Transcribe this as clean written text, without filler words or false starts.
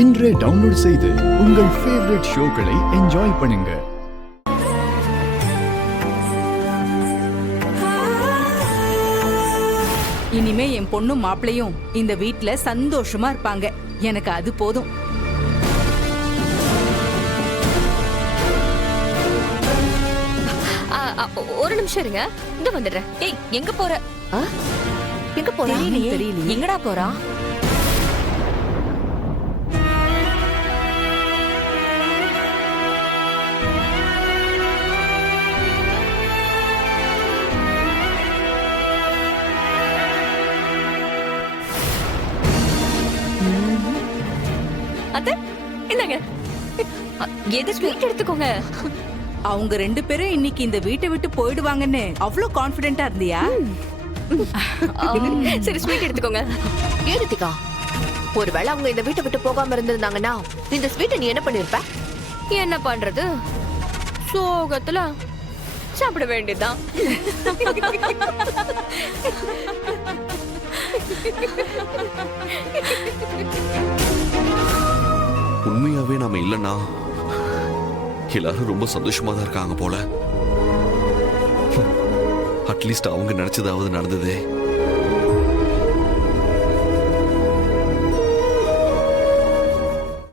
இன்றே டவுன்லோட் செய்து உங்கள் ஃபேவரட் ஷோக்களை என்ஜாய் பண்ணுங்க. இனிமே என் பொண்ணும் மாப்பிளையும் இந்த வீட்ல சந்தோஷமா இருப்பாங்க. எனக்கு அது போதும். ஒரு நிமிஷம் இருங்க, இந்த வந்துடுறேன். ஏய், எங்க போற? எங்க போற? தெரியல. எங்கடா போறா? அத்தை, இந்தாங்க. எது ஸ்வீட் எடுத்துக்கோங்க. அவங்க ரெண்டு பேரும் இன்னைக்கு இந்த வீட்டை விட்டு போயிடுவாங்கன்னு அவ்வளவு கான்பிடென்ட்டா இருந்தியா? சரி, ஸ்வீட் எடுத்துக்கோங்க. ஏதிகா, ஒருவேளை அவங்க இந்த வீட்டை விட்டு போகாம இருந்திருந்தாங்கன்னா இந்த ஸ்வீட்டை நீ என்ன பண்ணிருப்ப? என்ன பண்றது? சோகத்துல சாப்பிட வேண்டியதுதான். உண்மையாவே நாம இல்லைன்னா எல்லாரும் ரொம்ப சந்தோஷமா தான் இருக்காங்க போல. அட்லீஸ்ட் அவங்க நினைச்சதாவது நடந்ததே.